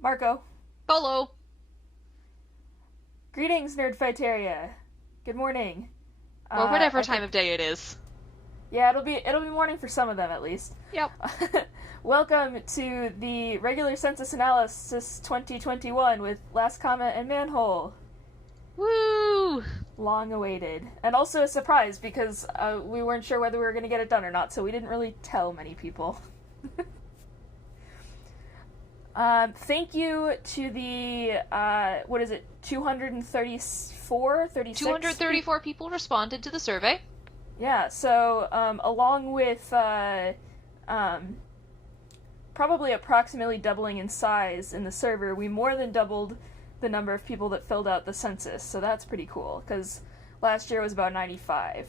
Marco. Polo. Greetings, Nerdfighteria. Good morning. Or whatever I time think of day it is. yeah, it'll be morning for some of them at least. Yep. Welcome to the regular census analysis 2021 with Last Comment and Manhole. Woo! Long awaited, and also a surprise because we weren't sure whether we were going to get it done or not, so we didn't really tell many people. Thank you to the, 234, 36? 234 people responded to the survey. Yeah, so, along with, probably approximately doubling in size in the server, we more than doubled the number of people that filled out the census, so that's pretty cool, because last year was about 95.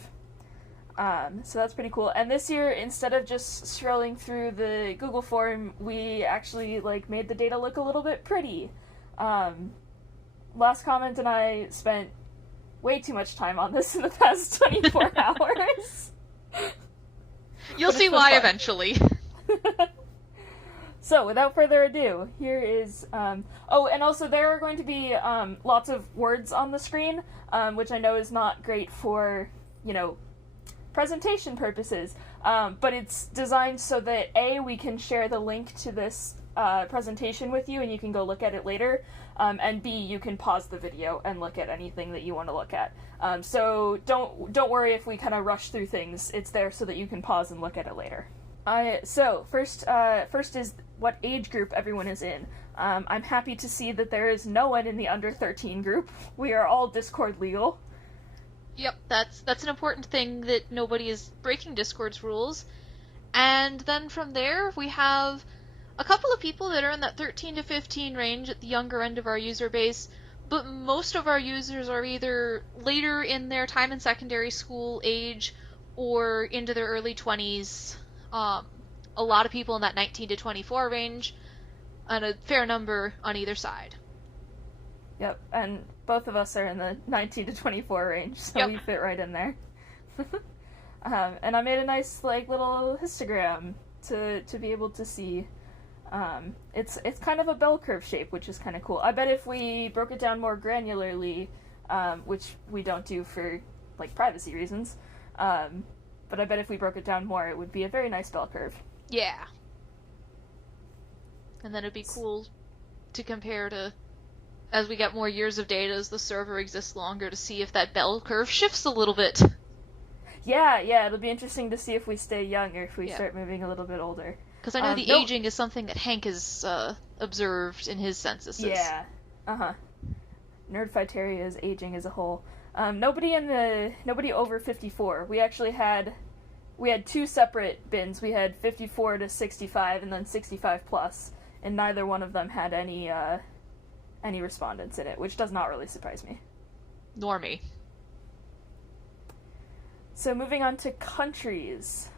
So that's pretty cool. And this year, instead of just scrolling through the Google form, we actually, made the data look a little bit pretty. Last Comment and I spent way too much time on this in the past 24 hours. You'll see why eventually. So, without further ado, here is, oh, and also there are going to be, lots of words on the screen, which I know is not great for, presentation purposes, but it's designed so that A, we can share the link to this presentation with you and you can go look at it later, and B, you can pause the video and look at anything that you want to look at. So don't worry if we kind of rush through things. It's there so that you can pause and look at it later. So first is what age group everyone is in. I'm happy to see that there is no one in the under 13 group. We are all Discord legal. Yep, that's an important thing, that nobody is breaking Discord's rules. And then from there, we have a couple of people that are in that 13 to 15 range at the younger end of our user base, but most of our users are either later in their time in secondary school age or into their early 20s. A lot of people in that 19 to 24 range, and a fair number on either side. Yep, and both of us are in the 19 to 24 range, so Yep. we fit right in there. And I made a nice, little histogram to be able to see. It's kind of a bell curve shape, which is kind of cool. I bet if we broke it down more granularly, which we don't do for, privacy reasons, but I bet if we broke it down more, it would be a very nice bell curve. Yeah. And then it'd be cool to compare to, as we get more years of data, as the server exists longer, to see if that bell curve shifts a little bit. Yeah, it'll be interesting to see if we stay young or if we start moving a little bit older. Because I know the aging is something that Hank has observed in his censuses. Yeah. Nerdfighteria is aging as a whole. Nobody over 54. We actually had two separate bins. We had 54 to 65 and then 65 plus, and neither one of them had any respondents in it, which does not really surprise me. Nor me. So moving on to countries.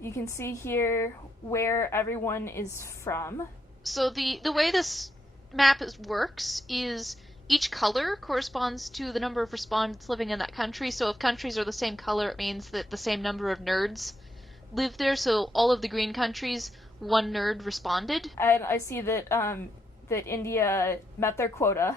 You can see here where everyone is from. So the way this map works is each color corresponds to the number of respondents living in that country. So if countries are the same color, it means that the same number of nerds live there. So all of the green countries, one nerd responded. And I see that that India met their quota.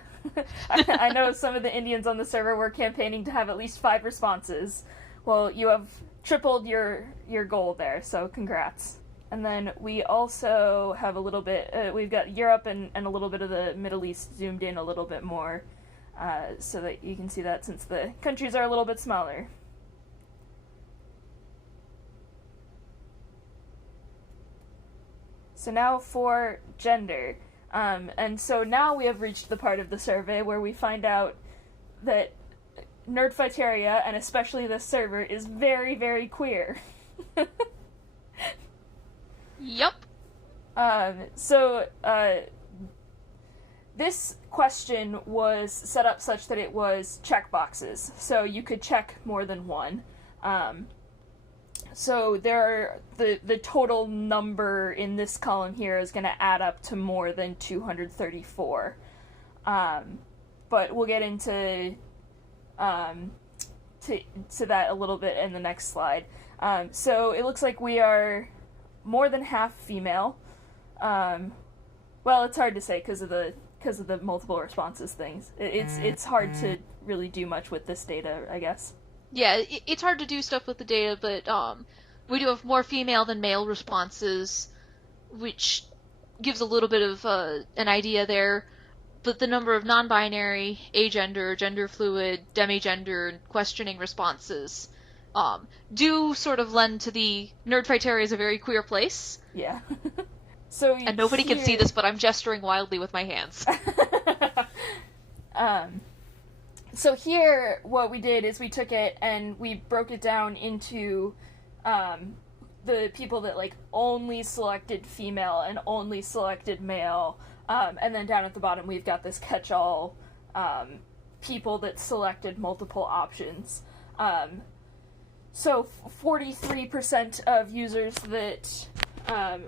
I know some of the Indians on the server were campaigning to have at least 5 responses. Well, you have tripled your goal there, so congrats. And then we also have a little bit, we've got Europe and a little bit of the Middle East zoomed in a little bit more, so that you can see that since the countries are a little bit smaller. So now for gender. And so now we have reached the part of the survey where we find out that Nerdfighteria, and especially this server, is very, very queer. Yup. This question was set up such that it was checkboxes, so you could check more than one. So the total number in this column here is going to add up to more than 234. But we'll get into to that a little bit in the next slide. So it looks like we are more than half female. Well, it's hard to say because of the multiple responses things. It's hard to really do much with this data, I guess. Yeah, it's hard to do stuff with the data, but we do have more female than male responses, which gives a little bit of an idea there. But the number of non-binary, agender, gender fluid, demigender, and questioning responses do sort of lend to the Nerdfighteria is a very queer place. Yeah. And nobody can see this, but I'm gesturing wildly with my hands. So here, what we did is we took it and we broke it down into the people that, like, only selected female and only selected male. And then down at the bottom, we've got this catch-all people that selected multiple options. So 43% of users that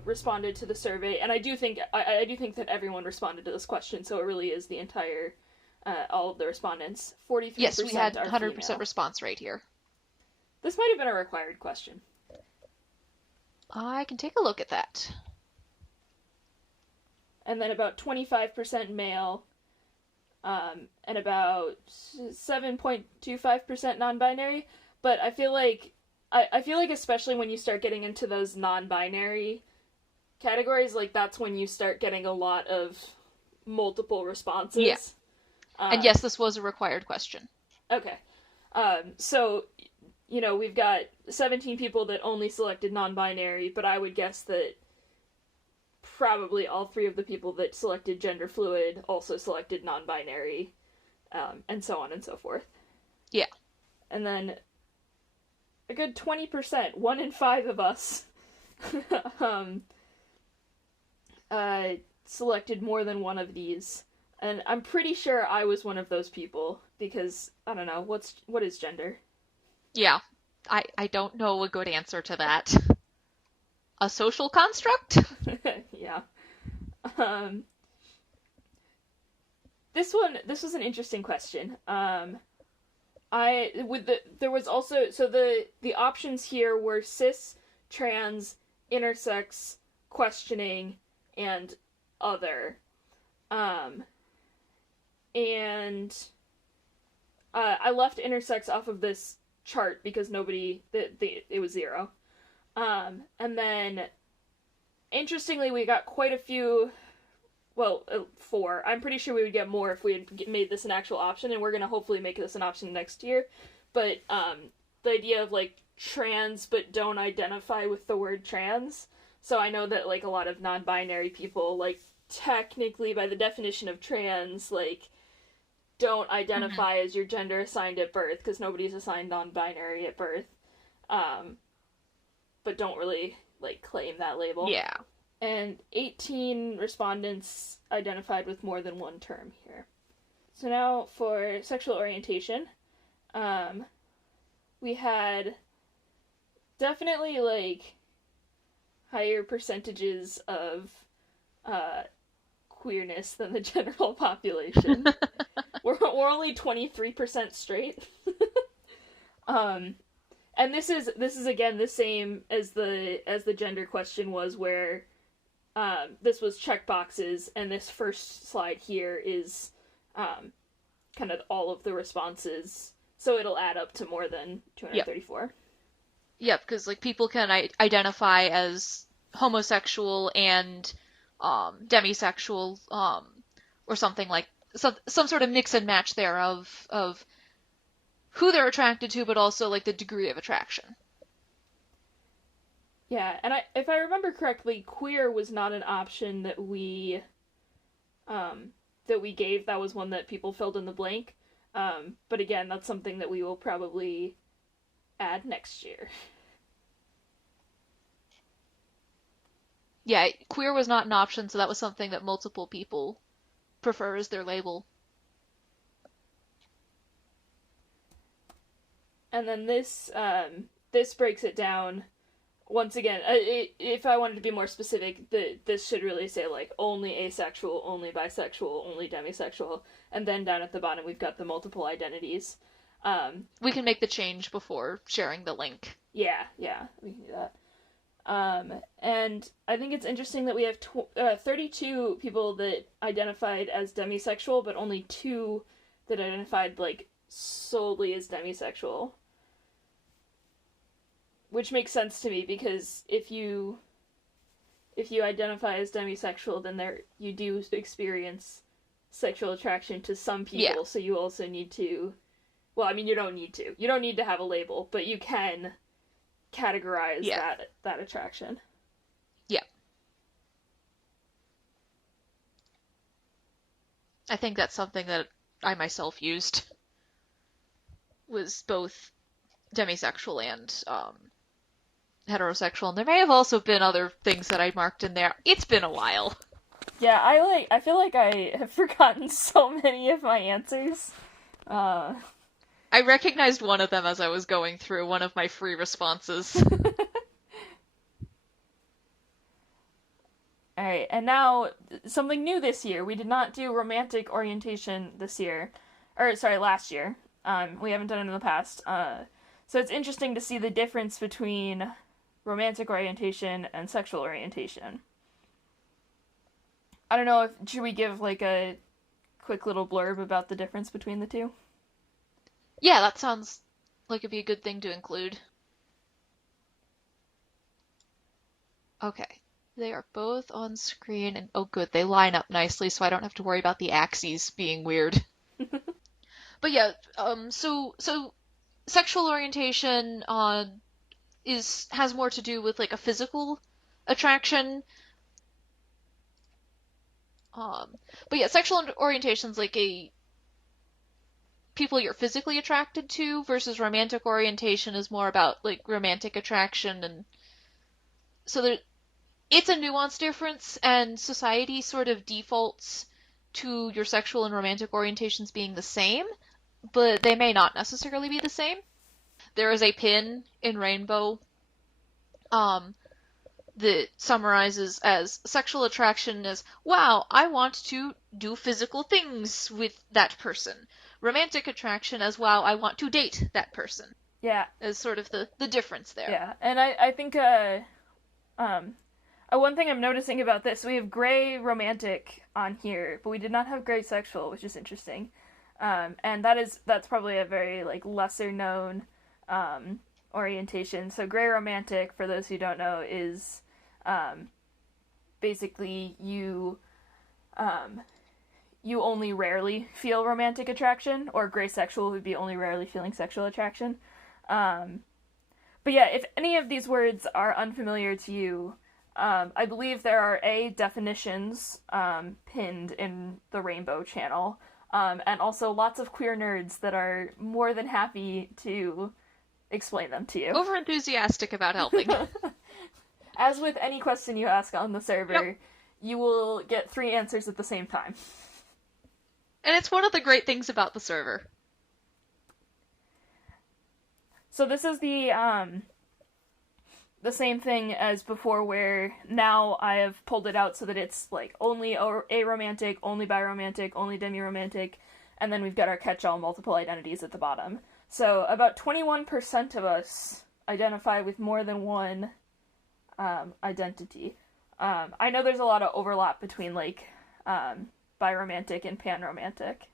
responded to the survey, and I do think that everyone responded to this question, so it really is the entire, all of the respondents. 43% yes, we had 100% female. response rate here. This might have been a required question. I can take a look at that. And then about 25% male, and about 7.25% non-binary. But I feel like especially when you start getting into those non-binary categories, like, that's when you start getting a lot of multiple responses. Yeah. And yes, this was a required question. Okay. So, you know, we've got 17 people that only selected non-binary, but I would guess that probably all 3 of the people that selected gender fluid also selected non-binary, and so on and so forth. Yeah. And then a good 20%, 1 in 5 of us, selected more than one of these. And I'm pretty sure I was one of those people, because, I don't know, what is gender? Yeah. I don't know a good answer to that. A social construct? Yeah. This was an interesting question. There was also, so the options here were cis, trans, intersex, questioning, and other. And I left intersex off of this chart because it was 0. And then, interestingly, we got quite a few, 4. I'm pretty sure we would get more if we had made this an actual option, and we're going to hopefully make this an option next year. But the idea of, like, trans but don't identify with the word trans. So I know that, like, a lot of non-binary people, like, technically, by the definition of trans, like, don't identify as your gender assigned at birth, because nobody's assigned non-binary at birth. But don't really, like, claim that label. Yeah. And 18 respondents identified with more than one term here. So now for sexual orientation, we had definitely, like, higher percentages of queerness than the general population. We're only 23% straight. And this is again the same as the gender question was, where this was checkboxes, and this first slide here is kind of all of the responses, so it'll add up to more than 234. Yep, because, like, people can identify as homosexual and demisexual, or something like some sort of mix and match there of who they're attracted to, but also, like, the degree of attraction. Yeah, and if I remember correctly, queer was not an option that we gave. That was one that people filled in the blank. But again, that's something that we will probably add next year. Yeah, queer was not an option, so that was something that multiple people prefer as their label. And then this breaks it down. Once again, if I wanted to be more specific, this should really say, like, only asexual, only bisexual, only demisexual, and then down at the bottom we've got the multiple identities. We can make the change before sharing the link. Yeah, we can do that. And I think it's interesting that we have 32 people that identified as demisexual, but only 2 that identified, like, solely as demisexual. Which makes sense to me, because if you identify as demisexual, then you do experience sexual attraction to some people, so you also need to... Well, I mean, you don't need to. You don't need to have a label, but you can categorize that attraction. Yeah. I think that's something that I myself used. Was both demisexual and heterosexual. And there may have also been other things that I marked in there. It's been a while. Yeah, I feel like I have forgotten so many of my answers. I recognized one of them as I was going through one of my free responses. Alright, and now, something new this year. We did not do romantic orientation this year. Last year. We haven't done it in the past. So it's interesting to see the difference between romantic orientation and sexual orientation. I don't know, should we give, like, a quick little blurb about the difference between the two? Yeah, that sounds like it'd be a good thing to include. Okay. They are both on screen, and oh good, they line up nicely, so I don't have to worry about the axes being weird. But yeah, so sexual orientation has more to do with like a physical attraction. But yeah, sexual orientation's like people you're physically attracted to, versus romantic orientation is more about like romantic attraction, and so it's a nuanced difference, and society sort of defaults to your sexual and romantic orientations being the same, but they may not necessarily be the same. There is a pin in Rainbow that summarizes as sexual attraction as, wow, I want to do physical things with that person. Romantic attraction as, wow, I want to date that person. Yeah. As sort of the difference there. Yeah, and I think, one thing I'm noticing about this, we have gray romantic on here, but we did not have gray sexual, which is interesting. And that's probably a very, like, lesser known, orientation. So gray romantic, for those who don't know, is, basically you only rarely feel romantic attraction, or gray sexual would be only rarely feeling sexual attraction. But yeah, if any of these words are unfamiliar to you, I believe there are definitions pinned in the Rainbow channel, and also lots of queer nerds that are more than happy to explain them to you. Over-enthusiastic about helping. As with any question you ask on the server, you will get 3 answers at the same time. And it's one of the great things about the server. So this is the same thing as before, where now I have pulled it out so that it's like only aromantic, only biromantic, only demiromantic, and then we've got our catch-all multiple identities at the bottom. So about 21% of us identify with more than one identity. I know there's a lot of overlap between like biromantic and panromantic,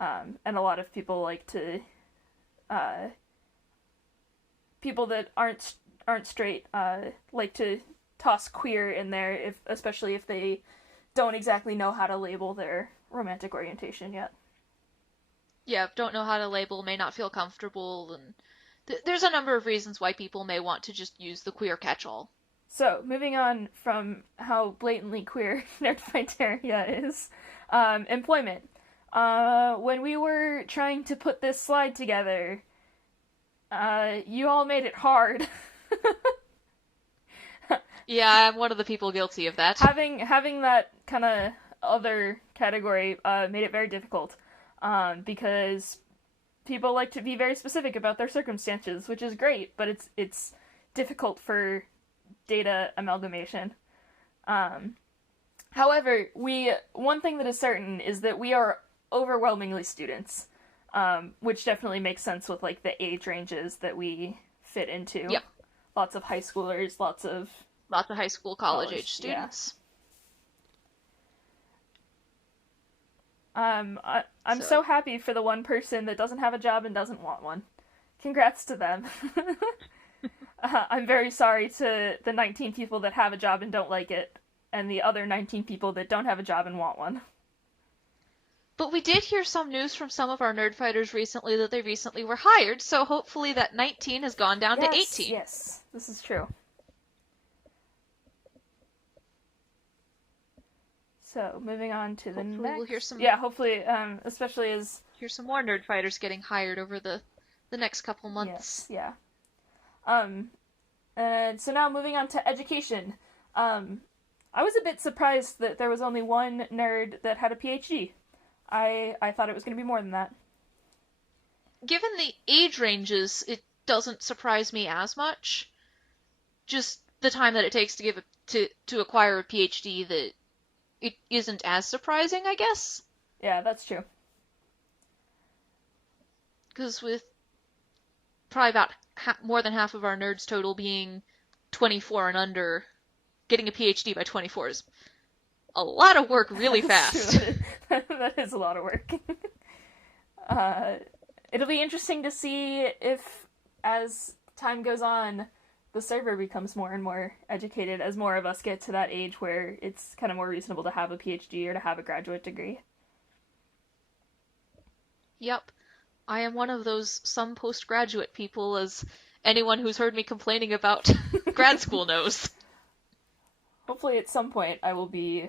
and a lot of people like to people that aren't straight like to toss queer in there, especially if they don't exactly know how to label their romantic orientation yet. Yeah, don't know how to label, may not feel comfortable, and there's a number of reasons why people may want to just use the queer catch-all. So, moving on from how blatantly queer Nerdfighteria is, employment. When we were trying to put this slide together, you all made it hard. Yeah, I'm one of the people guilty of that. Having that kind of other category made it very difficult, because people like to be very specific about their circumstances, which is great, but it's difficult for data amalgamation. However, one thing that is certain is that we are overwhelmingly students, which definitely makes sense with like the age ranges that we fit into. Yep. lots of high schoolers, lots of high school, college-age students. I'm so happy for the one person that doesn't have a job and doesn't want one. Congrats to them. I'm very sorry to the 19 people that have a job and don't like it, and the other 19 people that don't have a job and want one. But we did hear some news from some of our Nerdfighters recently that they recently were hired, so hopefully that 19 has gone down to 18. Yes, this is true. So, moving on to the next... We'll hear some... Yeah, hopefully, especially as... Hear some more Nerdfighters getting hired over the next couple months. Yes, yeah. And so now moving on to education. I was a bit surprised that there was only one nerd that had a PhD. I thought it was going to be more than that. Given the age ranges, it doesn't surprise me as much. Just the time that it takes to acquire a PhD, that it isn't as surprising, I guess. Yeah, that's true. Because with probably about more than half of our nerds total being 24 and under, getting a PhD by 24 is a lot of work really fast. That is a lot of work. It'll be interesting to see if, as time goes on, the server becomes more and more educated as more of us get to that age where it's kind of more reasonable to have a PhD or to have a graduate degree. Yep. I am one of those some postgraduate people, as anyone who's heard me complaining about grad school knows. Hopefully at some point I will be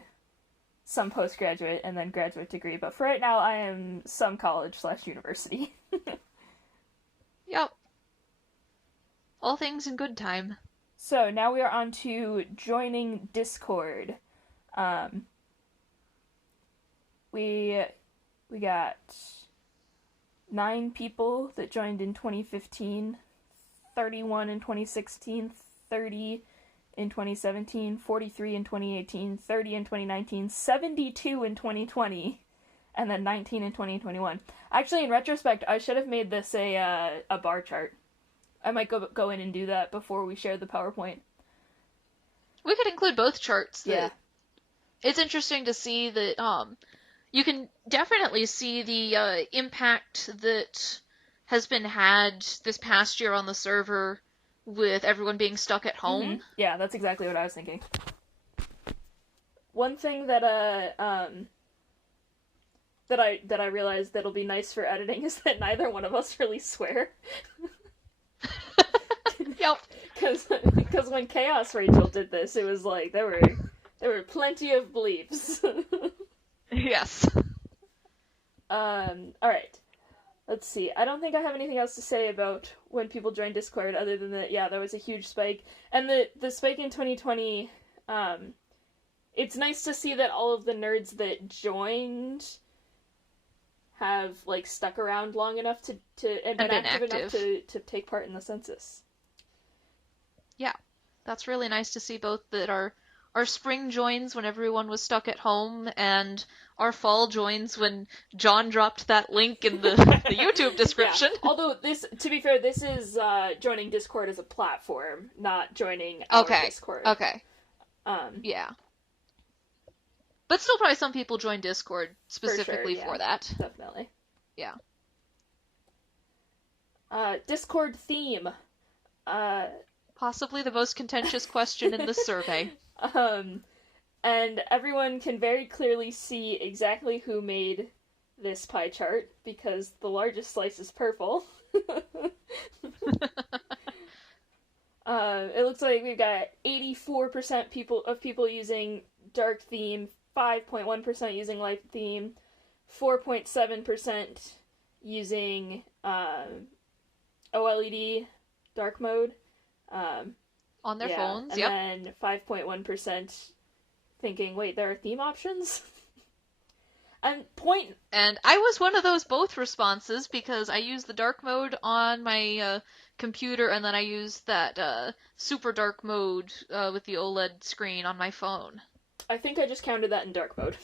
some postgraduate and then graduate degree, but for right now I am some college/university. Yep. All things in good time. So now we are on to joining Discord. We got 9 people that joined in 2015, 31 in 2016, 30 in 2017, 43 in 2018, 30 in 2019, 72 in 2020, and then 19 in 2021. Actually, in retrospect, I should have made this a bar chart. I might go in and do that before we share the PowerPoint. We could include both charts. Yeah. It's interesting to see that you can definitely see the impact that has been had this past year on the server with everyone being stuck at home. Mm-hmm. Yeah, that's exactly what I was thinking. One thing that I realized that'll be nice for editing is that neither one of us really swear. Yep. Because when Chaos Rachel did this, it was like there were plenty of bleeps. Yes. Alright. Let's see. I don't think I have anything else to say about when people join Discord other than that, yeah, there was a huge spike. And the spike in 2020, it's nice to see that all of the nerds that joined have, like, stuck around long enough to and been active enough to take part in the census. Yeah. That's really nice to see, both that our spring joins when everyone was stuck at home, and our fall joins when John dropped that link in the YouTube description. Yeah. Although to be fair, this is joining Discord as a platform, not joining our Discord. Okay. Yeah. But still, probably some people join Discord specifically for that. Definitely. Yeah. Discord theme. Possibly the most contentious question in this survey. And everyone can very clearly see exactly who made this pie chart, because the largest slice is purple. It looks like we've got 84% people using dark theme, 5.1% using light theme, 4.7% using OLED dark mode. On their phones, and then 5.1% thinking, wait, there are theme options? And I was one of those both responses, because I use the dark mode on my computer, and then I use that super dark mode with the OLED screen on my phone. I think I just counted that in dark mode.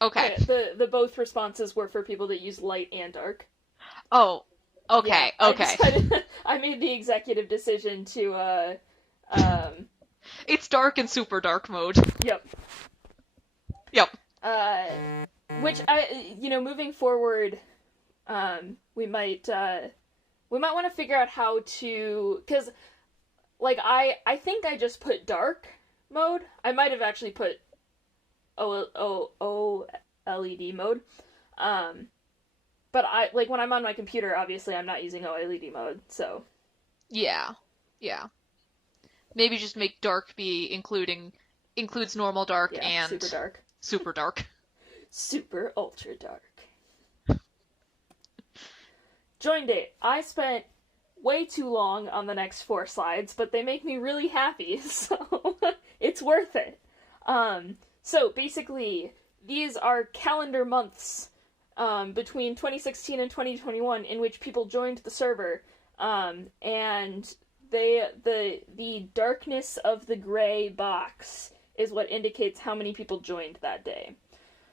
Okay. The both responses were for people that use light and dark. Oh, Okay, yeah, okay. I made the executive decision to, It's dark and super dark mode. yep. Yep. Which moving forward, we might want to figure out how to, because, like, I think I just put dark mode. I might have actually put OLED mode. But when I'm on my computer, obviously I'm not using OLED mode, so. Yeah. Yeah. Maybe just make dark be includes normal dark Yeah, and super dark. super dark. Super ultra dark. Join date. I spent way too long on the next 4 slides, but they make me really happy, so it's worth it. So basically, these are calendar months between 2016 and 2021 in which people joined the server, and the darkness of the gray box is what indicates how many people joined that day.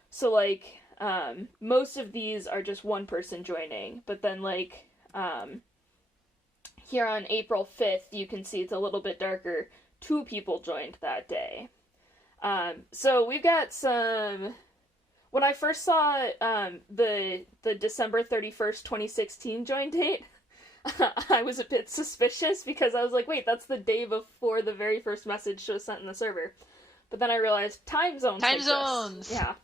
So, like, most of these are just one person joining, but then, like, here on April 5th, you can see it's a little bit darker. 2 people joined that day. So we've got some... When I first saw the December 31st, 2016 join date, I was a bit suspicious because I was like, wait, that's the day before the very first message was sent in the server. But then I realized time zones Time zones! Yeah.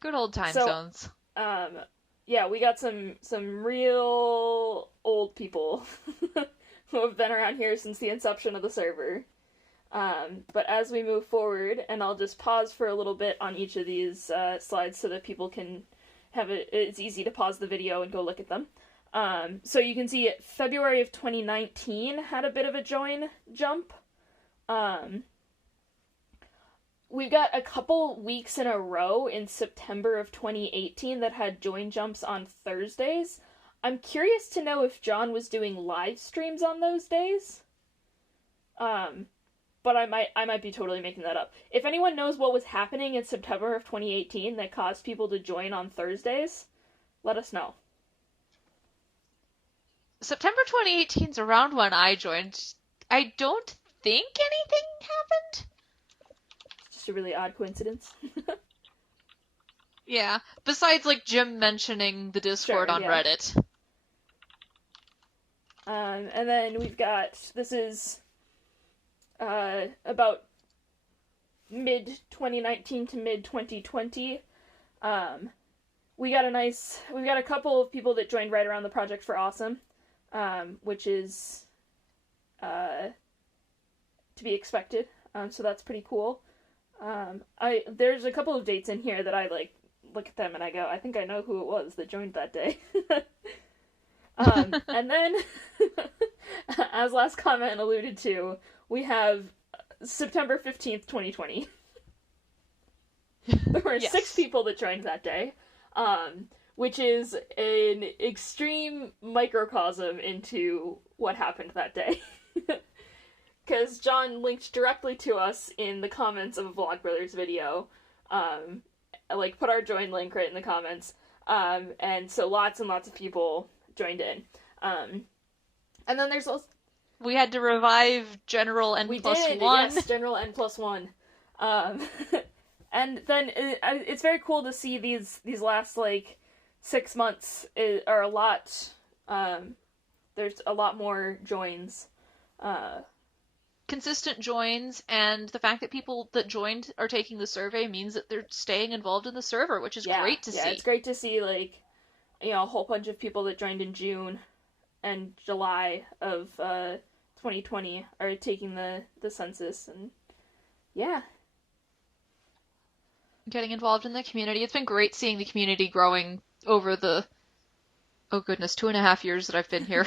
Good old time zones. Yeah, we got some real old people who have been around here since the inception of the server. But as we move forward, and I'll just pause for a little bit on each of these slides so that people can have it's easy to pause the video and go look at them. So you can see February of 2019 had a bit of a join jump. We've got a couple weeks in a row in September of 2018 that had join jumps on Thursdays. I'm curious to know if John was doing live streams on those days. But I might be totally making that up. If anyone knows what was happening in September of 2018 that caused people to join on Thursdays, let us know. September 2018 is around when I joined. I don't think anything happened. Just a really odd coincidence. Yeah. Besides, like, Jim mentioning the Discord on Reddit. And then we've got, this is about mid-2019 to mid-2020. We've got a couple of people that joined right around the Project for Awesome, which is to be expected. So that's pretty cool. There's a couple of dates in here that I look at them and I go, I think I know who it was that joined that day. And then, as last comment alluded to, we have September 15th, 2020. There were 6 people that joined that day, which is an extreme microcosm into what happened that day. Because John linked directly to us in the comments of a Vlogbrothers video, put our join link right in the comments, and so lots and lots of people joined in. And then there's also... We had to revive General N+1. Yes, General N+1. And then it's very cool to see these last, 6 months are a lot... there's a lot more joins. Consistent joins, and the fact that people that joined are taking the survey means that they're staying involved in the server, which is great to see. Yeah, it's great to see, a whole bunch of people that joined in June and July of 2020 are taking the census, and yeah. Getting involved in the community. It's been great seeing the community growing over the, 2.5 years that I've been here.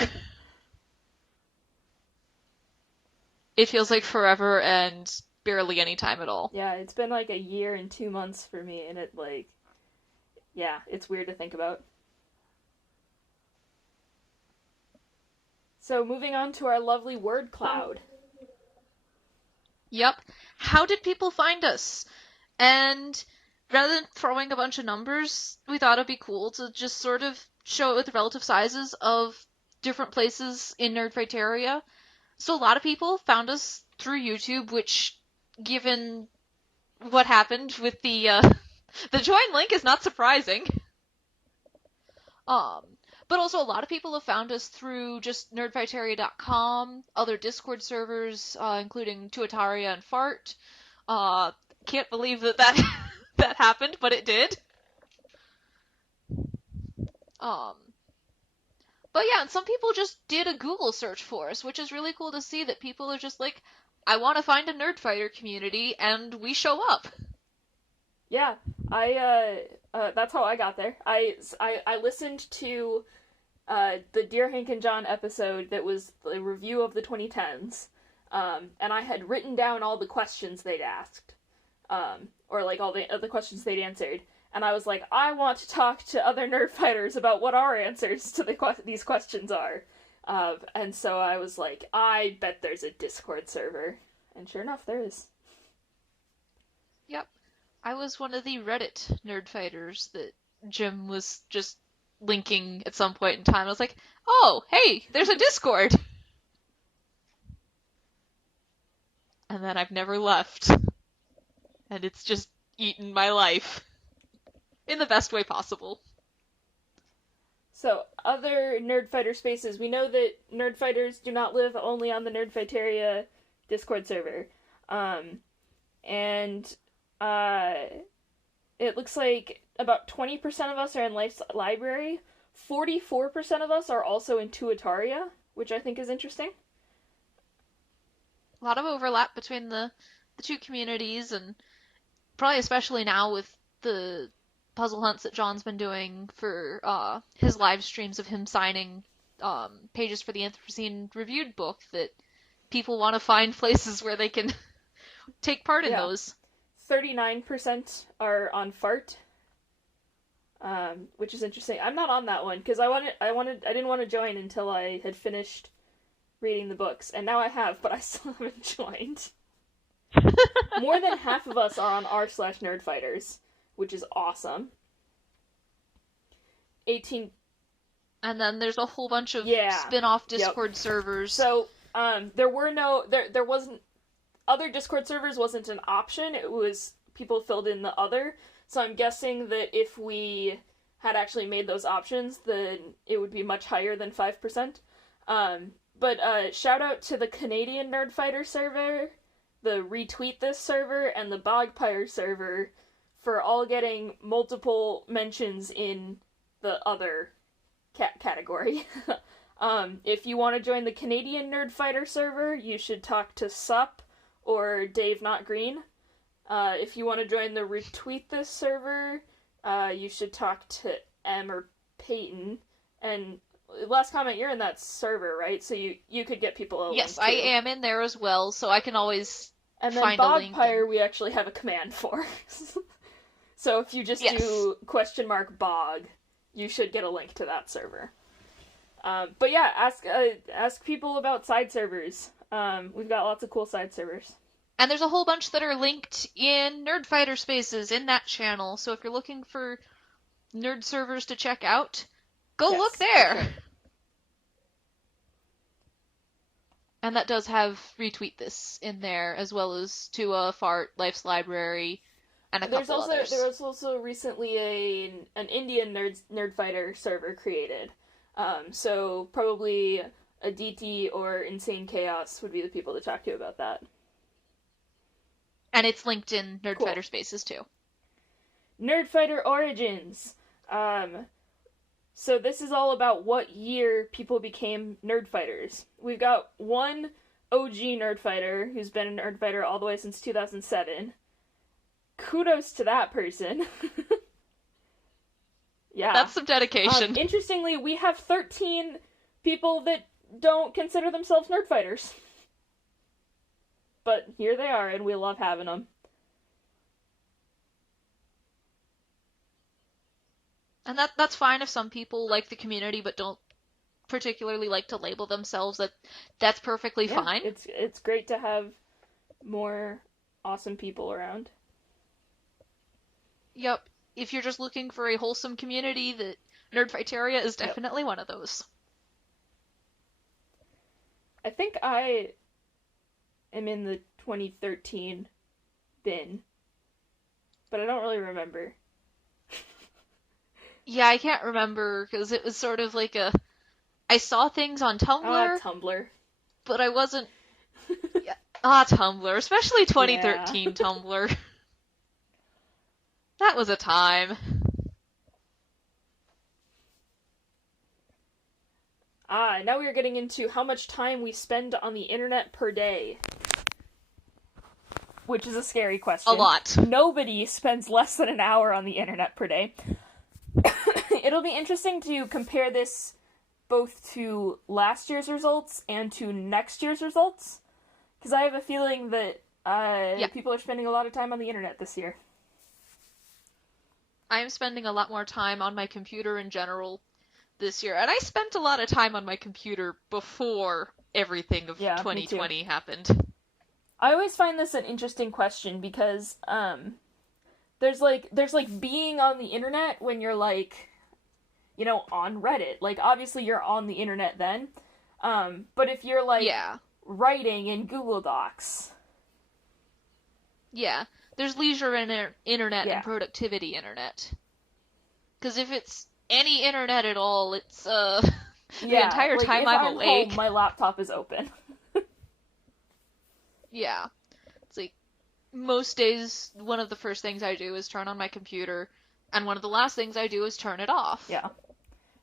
It feels like forever and barely any time at all. Yeah, it's been a year and 2 months for me, and it's weird to think about. So moving on to our lovely word cloud. Yep. How did people find us? And rather than throwing a bunch of numbers, we thought it'd be cool to just sort of show it with the relative sizes of different places in Nerdfighteria. So a lot of people found us through YouTube, which, given what happened with the the join link, is not surprising. But also a lot of people have found us through just nerdfighteria.com, other Discord servers, including Tuataria and Fart. Can't believe that that happened, but it did. But yeah, and some people just did a Google search for us, which is really cool to see that people are just like, I want to find a Nerdfighter community, and we show up. Yeah, that's how I got there. I listened to the Dear Hank and John episode that was a review of the 2010s, and I had written down all the questions they'd asked, or like all the questions they'd answered, and I was like, I want to talk to other Nerdfighters about what our answers to these questions are, and so I was like, I bet there's a Discord server, and sure enough, there is. Yep. I was one of the Reddit Nerdfighters that Jim was just linking at some point in time. I was like, oh, hey, there's a Discord! And then I've never left. And it's just eaten my life. In the best way possible. So, other Nerdfighter spaces. We know that Nerdfighters do not live only on the Nerdfighteria Discord server. It looks like about 20% of us are in Life's Library. 44% of us are also in Tuataria, which I think is interesting. A lot of overlap between the two communities, and probably especially now with the puzzle hunts that John's been doing for his live streams of him signing pages for the Anthropocene reviewed book, that people want to find places where they can take part in those. 39% are on Fart, which is interesting. I'm not on that one because I didn't want to join until I had finished reading the books, and now I have, but I still haven't joined. More than half of us are on r/Nerdfighters, which is awesome. 18. And then there's a whole bunch of spin-off Discord servers. So, there wasn't, other Discord servers wasn't an option, it was people filled in the other, so I'm guessing that if we had actually made those options, then it would be much higher than 5%. But shout out to the Canadian Nerdfighter server, the Retweet This server, and the Bogpire server for all getting multiple mentions in the other category. If you want to join the Canadian Nerdfighter server, you should talk to Sup or Dave Not Green. If you want to join the Retweet This server, you should talk to M or Peyton. And last comment, you're in that server, right? So you could get people a link. Yes, I am in there as well, so I can always find a link. And then Bogpire we actually have a command for. So if you just do !bog, you should get a link to that server. But yeah, ask people about side servers. We've got lots of cool side servers. And there's a whole bunch that are linked in Nerdfighter spaces in that channel, so if you're looking for nerd servers to check out, go look there! Okay. And that does have Retweet This in there, as well as Tua, Fart, Life's Library, and a couple others. There was also recently an Indian Nerdfighter server created. So probably Aditi or Insane Chaos would be the people to talk to about that. And it's linked in Nerdfighter spaces too. Nerdfighter Origins. So this is all about what year people became Nerdfighters. We've got one OG Nerdfighter who's been a Nerdfighter all the way since 2007. Kudos to that person. Yeah. That's some dedication. Interestingly, we have 13 people that don't consider themselves Nerdfighters. But here they are, and we love having them. And that's fine if some people like the community but don't particularly like to label themselves. That's perfectly fine. It's great to have more awesome people around. Yep. If you're just looking for a wholesome community that Nerdfighteria is Yep. definitely one of those. I think I am in the 2013 bin, but I don't really remember. Yeah, I can't remember because it was sort of like I saw things on Tumblr, Tumblr. but I wasn't. Yeah. Tumblr, especially Yeah. 2013 Tumblr. That was a time. Now we are getting into how much time we spend on the internet per day. Which is a scary question. A lot. Nobody spends less than an hour on the internet per day. It'll be interesting to compare this both to last year's results and to next year's results. Because I have a feeling that people are spending a lot of time on the internet this year. I'm spending a lot more time on my computer in general this year. And I spent a lot of time on my computer before everything of 2020 happened. I always find this an interesting question because there's like being on the internet when you're like, you know, on Reddit. Like obviously you're on the internet then. But if you're like writing in Google Docs. Yeah. There's leisure internet and productivity internet. Because if it's any internet at all, it's the entire time if I'm awake. Home, my laptop is open. Yeah. It's like most days one of the first things I do is turn on my computer, and one of the last things I do is turn it off. Yeah.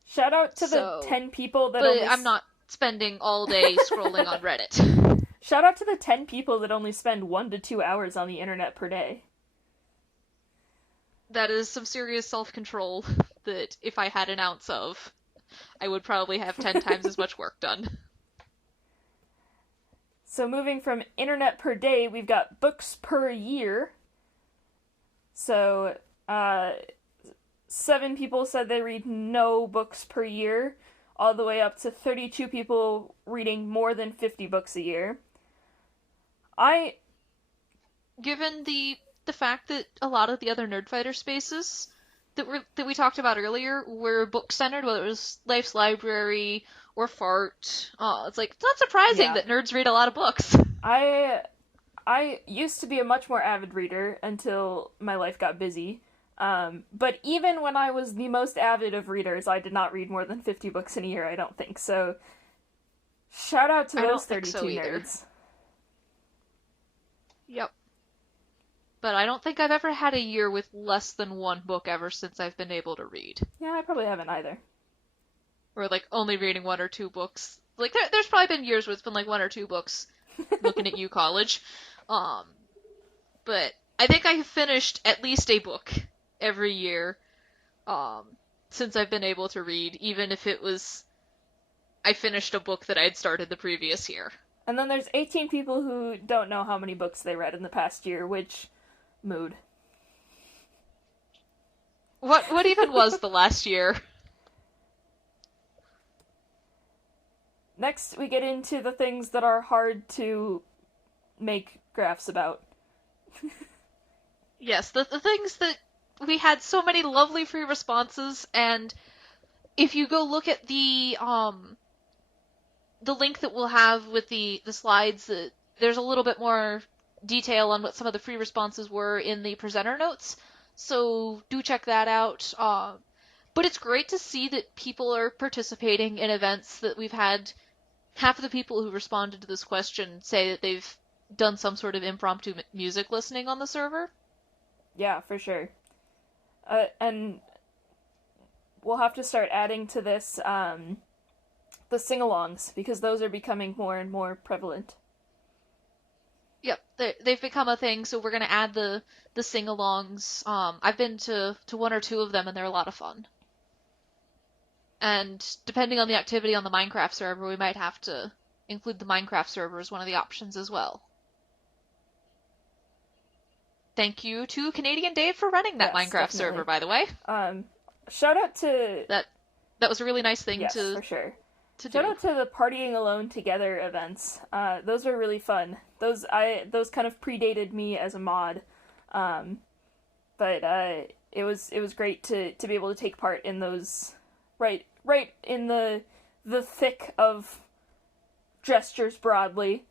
Shout out to the 10 people that But I'm not spending all day scrolling on Reddit. Shout out to the 10 people that only spend 1 to 2 hours on the internet per day. That is some serious self-control that if I had an ounce of, I would probably have 10 times as much work done. So moving from internet per day, we've got books per year. So, 7 people said they read no books per year, all the way up to 32 people reading more than 50 books a year. Given the fact that a lot of the other Nerdfighter spaces that we talked about earlier were book-centered, whether it was Life's Library or Fart, it's like, it's not surprising that nerds read a lot of books. I used to be a much more avid reader until my life got busy. But even when I was the most avid of readers, I did not read more than 50 books in a year, I don't think. So, shout out to those 32 nerds. Yep. But I don't think I've ever had a year with less than 1 book ever since I've been able to read. Yeah, I probably haven't either. Or, like, only reading 1 or 2 books. Like, there's probably been years where it's been, like, 1 or 2 books. Looking at you, college. But I think I have finished at least a book every year, since I've been able to read, even if it was I finished a book that I had started the previous year. And then there's 18 people who don't know how many books they read in the past year, which... mood. What even was the last year? Next, we get into the things that are hard to make graphs about. Yes, the things that we had so many lovely free responses, and if you go look at the link that we'll have with the slides, there's a little bit more detail on what some of the free responses were in the presenter notes, so do check that out. But it's great to see that people are participating in events that we've had. Half of the people who responded to this question say that they've done some sort of impromptu music listening on the server. Yeah, for sure. And we'll have to start adding to this the sing-alongs, because those are becoming more and more prevalent. Yep, they've become a thing, so we're going to add the sing-alongs. I've been to 1 or 2 of them, and they're a lot of fun. And depending on the activity on the Minecraft server, we might have to include the Minecraft server as one of the options as well. Thank you to Canadian Dave for running that Minecraft server, by the way. Shout out to... That was a really nice thing for sure. To Shout do. out to the Partying Alone Together events. Those were really fun. Those kind of predated me as a mod. But it was great to be able to take part in those right in the thick of gestures broadly.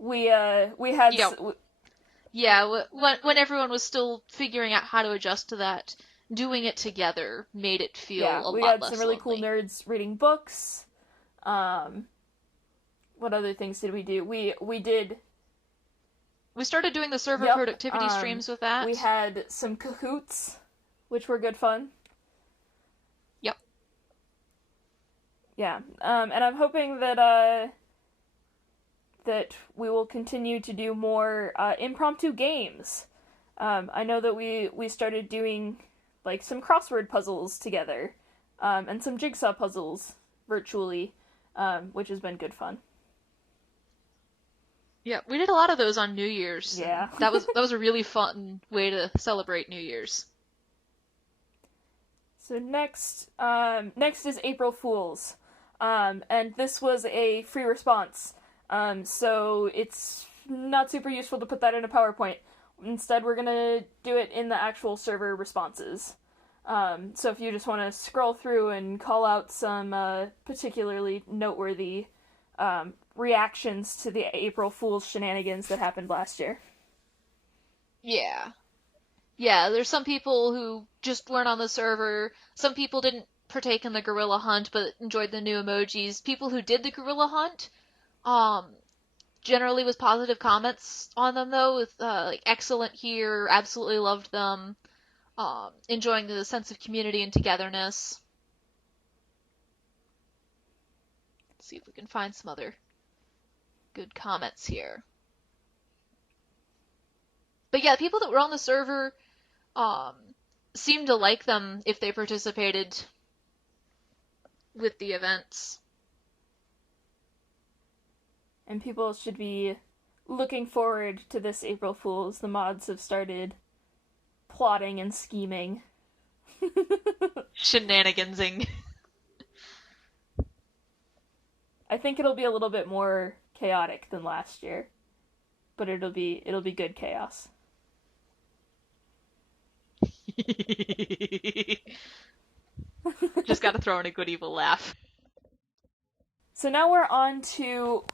We had Yep. Yeah, when everyone was still figuring out how to adjust to that, doing it together made it feel a we lot had less some really lonely. cool nerds reading books. What other things did we do? We did. We started doing the server Yep. productivity streams with that. We had some Kahoots, which were good fun. Yep. Yeah. And I'm hoping that that we will continue to do more impromptu games. I know that we started doing like some crossword puzzles together, and some jigsaw puzzles virtually, which has been good fun. Yeah, we did a lot of those on New Year's. Yeah. That was a really fun way to celebrate New Year's. So next is April Fools, and this was a free response. So it's not super useful to put that in a PowerPoint. Instead, we're gonna do it in the actual server responses. So if you just want to scroll through and call out some particularly noteworthy reactions to the April Fool's shenanigans that happened last year. Yeah. Yeah, there's some people who just weren't on the server. Some people didn't partake in the gorilla hunt but enjoyed the new emojis. People who did the gorilla hunt, generally with positive comments on them though, with like excellent here, absolutely loved them, enjoying the sense of community and togetherness. Let's see if we can find some other good comments here. But yeah, people that were on the server seemed to like them if they participated with the events. And people should be looking forward to this April Fool's. The mods have started plotting and scheming. Shenanigansing. I think it'll be a little bit more chaotic than last year, but it'll be good chaos. Just gotta throw in a good evil laugh. So now we're on to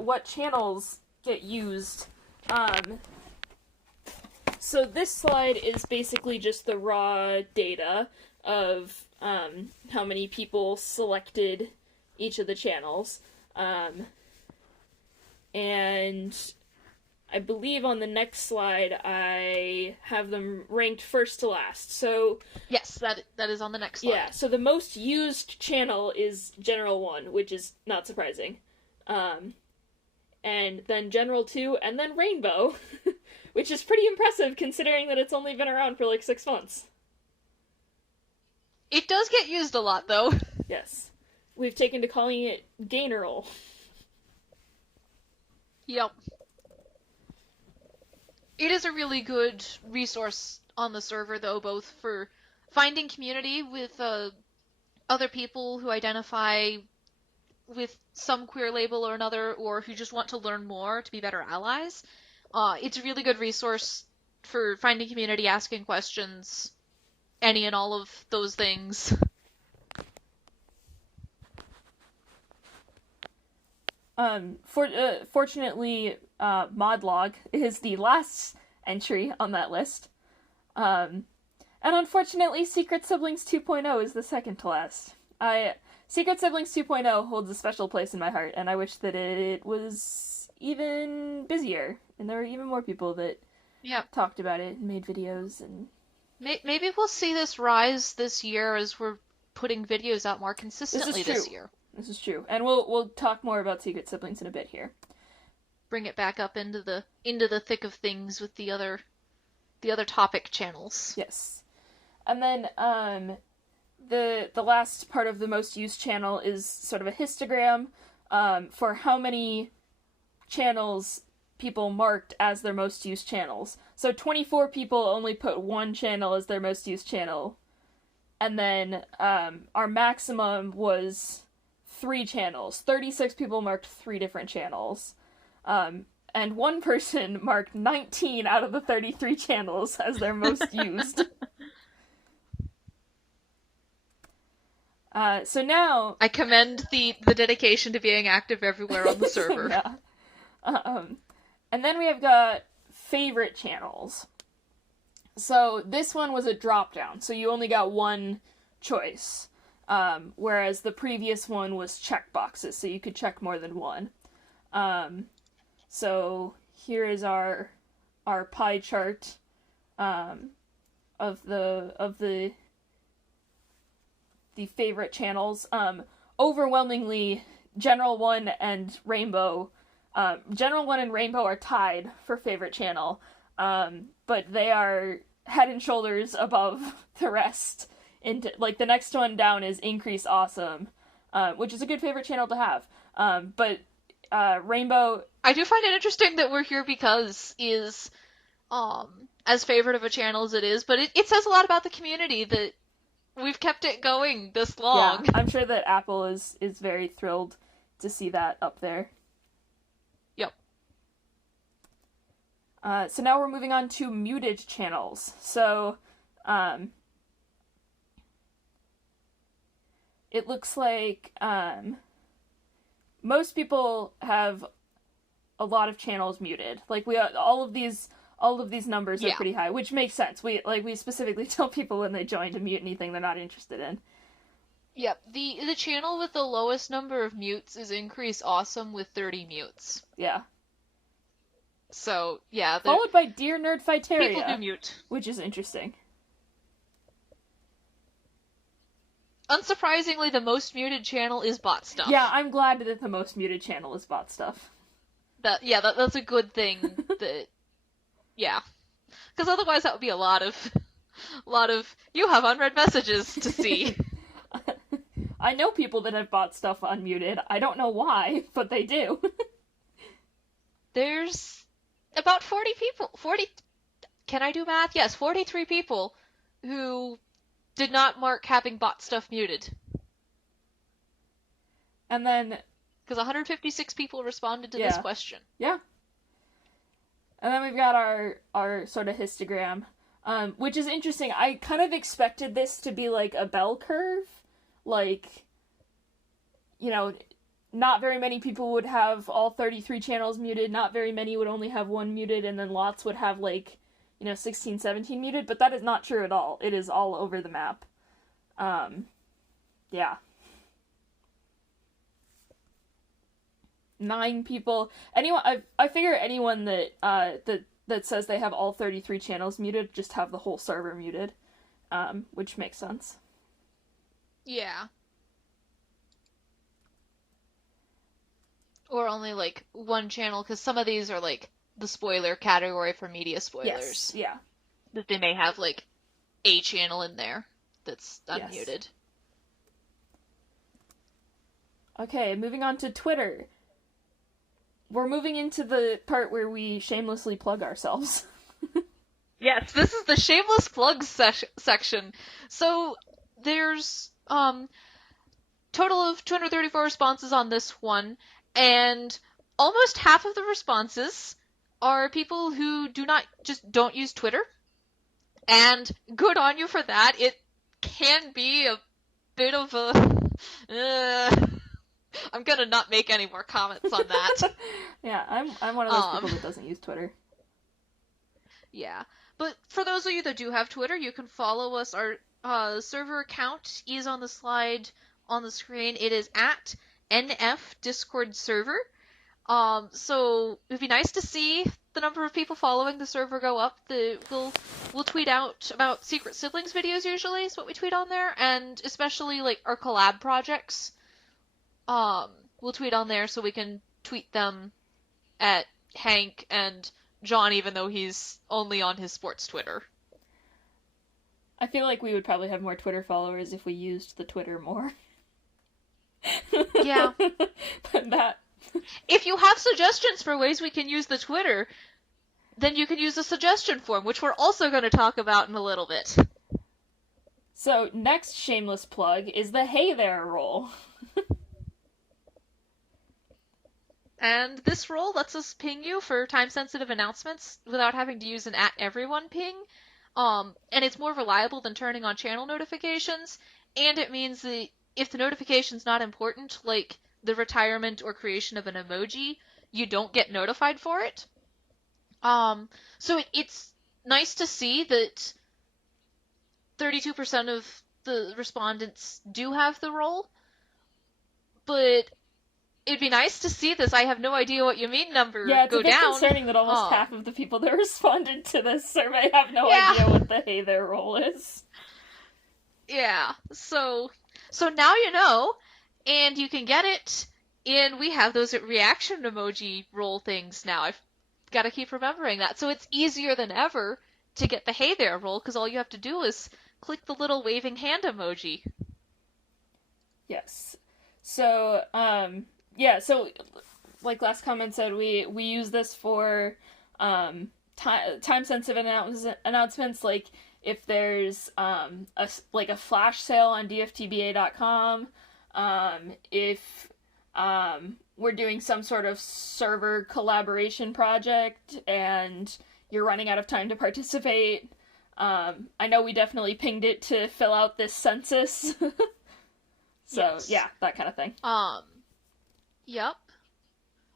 what channels get used. So this slide is basically just the raw data of how many people selected each of the channels. And I believe on the next slide I have them ranked first to last. So yes, that is on the next slide. Yeah, so the most used channel is General 1, which is not surprising. And then General 2, and then Rainbow, which is pretty impressive considering that it's only been around for like 6 months. It does get used a lot, though. Yes. We've taken to calling it Gainerl. Yep. It is a really good resource on the server, though, both for finding community with other people who identify with some queer label or another, or who just want to learn more to be better allies. It's a really good resource for finding community, asking questions, any and all of those things. Fortunately, Modlog is the last entry on that list. And unfortunately, Secret Siblings 2.0 is the second to last. Secret Siblings 2.0 holds a special place in my heart, and I wish that it was even busier, and there were even more people that talked about it and made videos. And maybe we'll see this rise this year as we're putting videos out more consistently this year. This is true, and we'll talk more about Secret Siblings in a bit here. Bring it back up into the thick of things with the other topic channels. Yes, and then the last part of the most used channel is sort of a histogram for how many channels people marked as their most used channels. So 24 people only put one channel as their most used channel, and then our maximum was 3 channels. 36 people marked 3 different channels. And one person marked 19 out of the 33 channels as their most used. So now... I commend the dedication to being active everywhere on the server. Yeah. And then we have got favorite channels. So this one was a drop-down, so you only got one choice. Whereas the previous one was checkboxes, so you could check more than one. So here is our pie chart of the favorite channels. Overwhelmingly, General 1 and Rainbow. General 1 and Rainbow are tied for favorite channel, but they are head and shoulders above the rest. The next one down is Increase Awesome, which is a good favorite channel to have. But Rainbow... I do find it interesting that we're here because is as favorite of a channel as it is, but it says a lot about the community that we've kept it going this long. Yeah, I'm sure that Apple is very thrilled to see that up there. Yep. So now we're moving on to muted channels. So, it looks like most people have a lot of channels muted. Like all of these numbers are pretty high, which makes sense. We specifically tell people when they join to mute anything they're not interested in. Yep. The channel with the lowest number of mutes is Increase Awesome with 30 mutes. Yeah. So, yeah. Followed by Dear Nerdfighteria. People do mute. Which is interesting. Unsurprisingly, the most muted channel is bot stuff. Yeah, I'm glad that the most muted channel is bot stuff. That's a good thing. Yeah. Because otherwise that would be a lot of, you have unread messages to see. I know people that have bought stuff unmuted. I don't know why, but they do. There's about 40 people. Can I do math? Yes, 43 people who did not mark having bot stuff muted. And then... Because 156 people responded to this question. Yeah. And then we've got our sort of histogram, which is interesting. I kind of expected this to be like a bell curve. Like, not very many people would have all 33 channels muted, not very many would only have one muted, and then lots would have 16, 17 muted, but that is not true at all. It is all over the map. Yeah. 9 people. I figure anyone that says they have all 33 channels muted just have the whole server muted, which makes sense. Yeah. Or only one channel, because some of these are the spoiler category for media spoilers. Yes, yeah. That they may have a channel in there that's unmuted. Yes. Okay, moving on to Twitter. We're moving into the part where we shamelessly plug ourselves. Yes, this is the shameless plugs section. So there's total of 234 responses on this one, and almost half of the responses are people who don't use Twitter. And good on you for that. It can be a bit of a I'm gonna not make any more comments on that. Yeah, I'm one of those people that doesn't use Twitter. Yeah, but for those of you that do have Twitter, you can follow us. Our server account is on the slide on the screen. It is at NF Discord server. So it'd be nice to see the number of people following the server go up. We'll tweet out about Secret Siblings videos usually is what we tweet on there, and especially our collab projects. We'll tweet on there so we can tweet them at Hank and John, even though he's only on his sports Twitter. I feel like we would probably have more Twitter followers if we used the Twitter more. Yeah. But if you have suggestions for ways we can use the Twitter, then you can use the suggestion form, which we're also going to talk about in a little bit. So, next shameless plug is the Hey There role. And this role lets us ping you for time-sensitive announcements without having to use an @everyone ping. And it's more reliable than turning on channel notifications, and it means that if the notification's not important, like the retirement or creation of an emoji, you don't get notified for it. So it's nice to see that 32% of the respondents do have the role, but it'd be nice to see this I have no idea what you mean number Yeah, it's go a bit down. concerning that almost half of the people that responded to this survey have no idea what the hey there role is. Yeah, so now you know, and you can get it in, we have those reaction emoji roll things now. I've got to keep remembering that. So it's easier than ever to get the hey there roll, because all you have to do is click the little waving hand emoji. Yes. So, yeah, so like last comment said, we use this for time-sensitive announcements, like if there's a flash sale on dftba.com, if we're doing some sort of server collaboration project and you're running out of time to participate. I know we definitely pinged it to fill out this census. So, yes. Yeah, that kind of thing. Yep.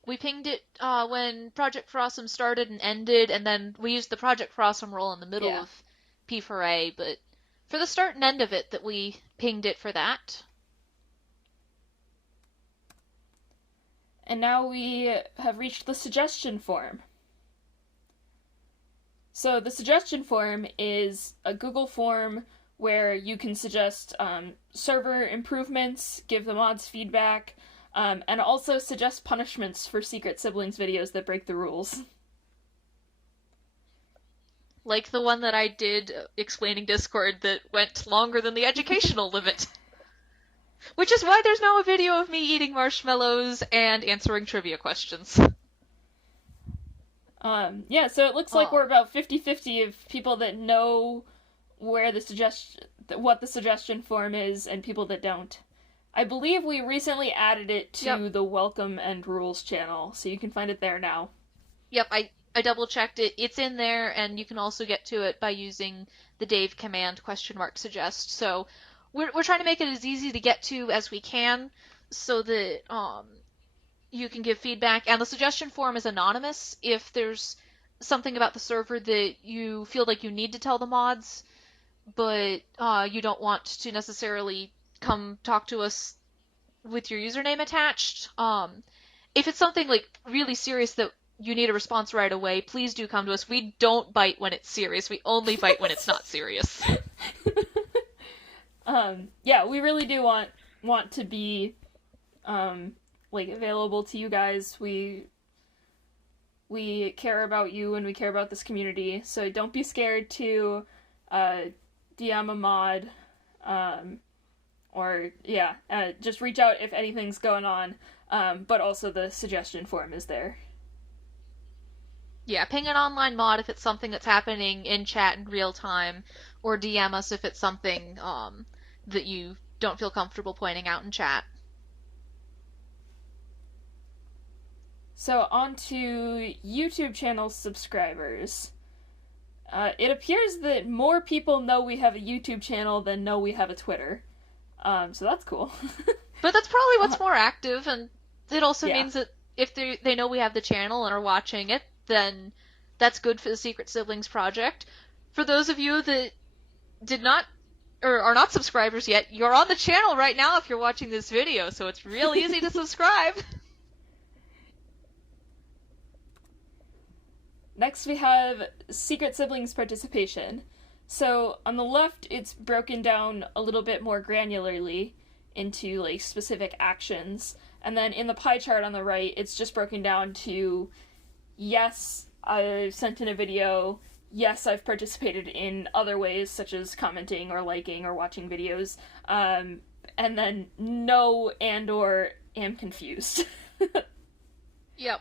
We pinged it when Project Frossom started and ended, and then we used the Project Frossom role in the middle of P4A, but for the start and end of it, that we pinged it for that. And now we have reached the suggestion form. So the suggestion form is a Google form where you can suggest server improvements, give the mods feedback, and also suggest punishments for Secret Siblings videos that break the rules. Like the one that I did explaining Discord that went longer than the educational limit. Which is why there's now a video of me eating marshmallows and answering trivia questions. Yeah, so it looks like we're about 50-50 of people that know where what the suggestion form is and people that don't. I believe we recently added it to the Welcome and Rules channel, so you can find it there now. Yep, I double-checked it. It's in there, and you can also get to it by using the Dave command !suggest. So we're trying to make it as easy to get to as we can so that you can give feedback. And the suggestion form is anonymous. If there's something about the server that you feel like you need to tell the mods, but you don't want to necessarily come talk to us with your username attached. If it's something like really serious that you need a response right away, please do come to us. We don't bite when it's serious. We only bite when it's not serious. Yeah, we really do want to be available to you guys. We care about you and we care about this community, so don't be scared to DM a mod, just reach out if anything's going on, but also the suggestion form is there. Yeah, ping an online mod if it's something that's happening in chat in real time, or DM us if it's something that you don't feel comfortable pointing out in chat. So, on to YouTube channel subscribers. It appears that more people know we have a YouTube channel than know we have a Twitter. So that's cool. But that's probably what's more active, and it also means that if they know we have the channel and are watching it, then that's good for the Secret Siblings project. For those of you that did not, or are not subscribers yet, you're on the channel right now if you're watching this video, so it's real easy to subscribe. Next we have Secret Siblings participation. So on the left, it's broken down a little bit more granularly into specific actions. And then in the pie chart on the right, it's just broken down to, yes, I've sent in a video, yes, I've participated in other ways, such as commenting or liking or watching videos, and then no and or am confused. Yep.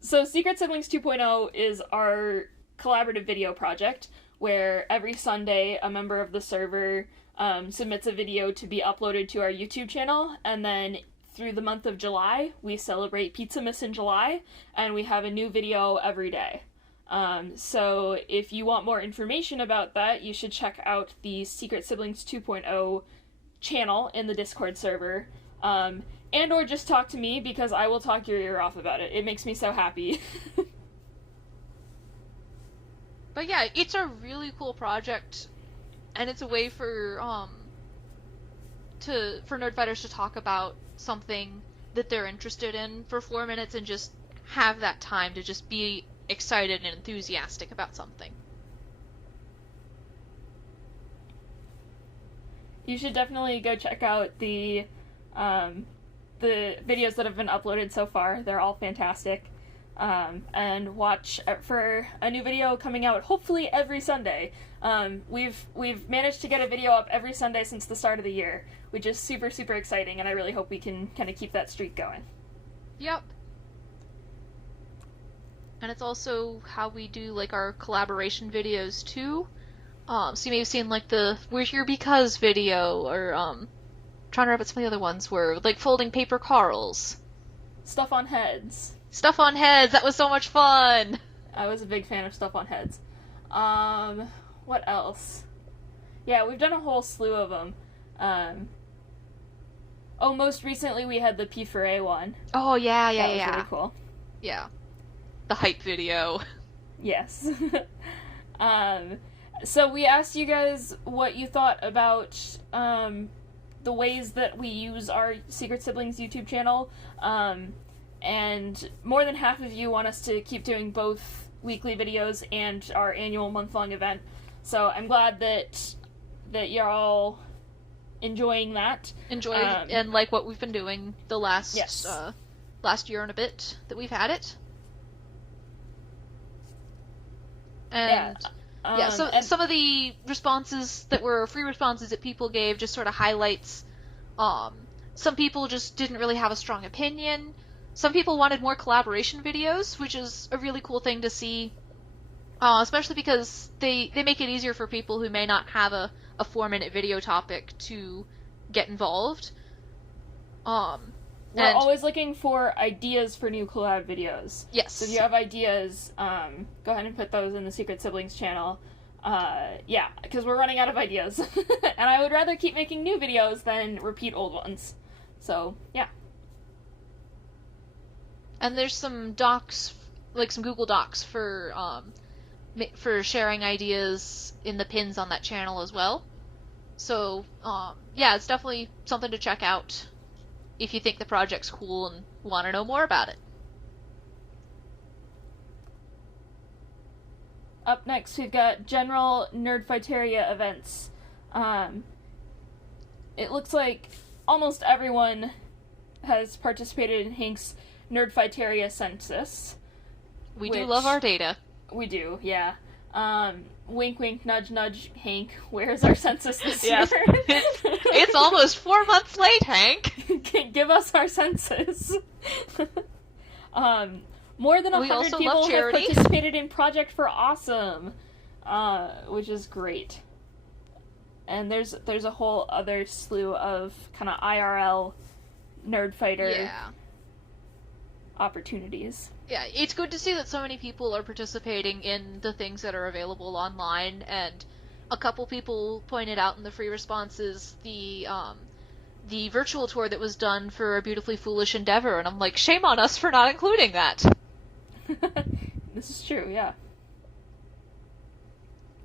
So Secret Siblings 2.0 is our collaborative video project, where every Sunday a member of the server submits a video to be uploaded to our YouTube channel, and then through the month of July, we celebrate Pizzamas in July, and we have a new video every day. So if you want more information about that, you should check out the Secret Siblings 2.0 channel in the Discord server, and or just talk to me, because I will talk your ear off about it. It makes me so happy. But yeah, it's a really cool project, and it's a way for Nerdfighters to talk about something that they're interested in for 4 minutes and just have that time to just be excited and enthusiastic about something. You should definitely go check out the videos that have been uploaded so far. They're all fantastic. And watch for a new video coming out hopefully every Sunday. We've managed to get a video up every Sunday since the start of the year, which is super, super exciting, and I really hope we can kind of keep that streak going. Yep. And it's also how we do, like, our collaboration videos, too. So you may have seen, like, the We're Here Because video, or, trying to remember some of the other ones were, like, folding paper Carls. Stuff on heads. Stuff on heads! That was so much fun! I was a big fan of stuff on heads. What else? Yeah, we've done a whole slew of them. Most recently we had the P4A one. Oh, yeah. That was really cool. Yeah. The hype video. Yes. So we asked you guys what you thought about, the ways that we use our Secret Siblings YouTube channel, and more than half of you want us to keep doing both weekly videos and our annual month-long event. So I'm glad that you're all enjoying that. And like what we've been doing the last last year and a bit that we've had it. And some of the responses that were free responses that people gave just sort of highlights, some people just didn't really have a strong opinion. Some people wanted more collaboration videos, which is a really cool thing to see, especially because they make it easier for people who may not have a 4-minute video topic to get involved. We're always looking for ideas for new collab videos. Yes. So if you have ideas, go ahead and put those in the Secret Siblings channel. Because we're running out of ideas. And I would rather keep making new videos than repeat old ones. So, yeah. And there's some docs, like some Google Docs for sharing ideas in the pins on that channel as well. So, it's definitely something to check out if you think the project's cool and want to know more about it. Up next, we've got general Nerdfighteria events. It looks like almost everyone has participated in Hank's Nerdfighteria Census. We do love our data. We do, yeah. Wink, wink, nudge, nudge, Hank. Where's our census this year? It's almost 4 months late, Hank. Give us our census. More than 100 people have participated in Project for Awesome, which is great. And there's a whole other slew of kind of IRL Nerdfighter opportunities. Yeah, it's good to see that so many people are participating in the things that are available online, and a couple people pointed out in the free responses the virtual tour that was done for A Beautifully Foolish Endeavor, and I'm like, shame on us for not including that. This is true, yeah.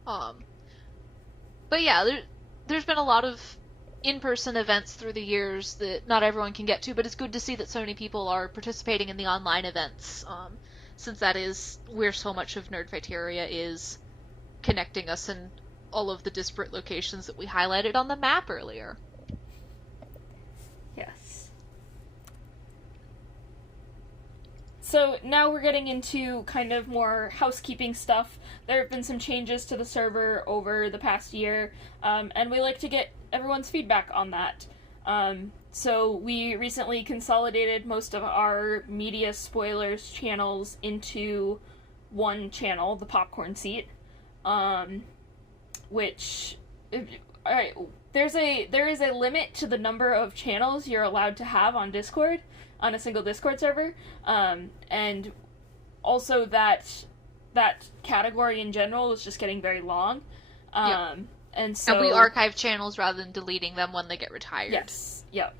But yeah, there's been a lot of in-person events through the years that not everyone can get to, but it's good to see that so many people are participating in the online events, since that is where so much of Nerdfighteria is connecting us in all of the disparate locations that we highlighted on the map earlier. Yes. So now we're getting into kind of more housekeeping stuff. There have been some changes to the server over the past year, and we like to get everyone's feedback on that. So we recently consolidated most of our media spoilers channels into one channel, the Popcorn Seat, which, alright, there is a limit to the number of channels you're allowed to have on Discord, on a single Discord server, and also that category in general is just getting very long. And so... And we archive channels rather than deleting them when they get retired. Yes, yep.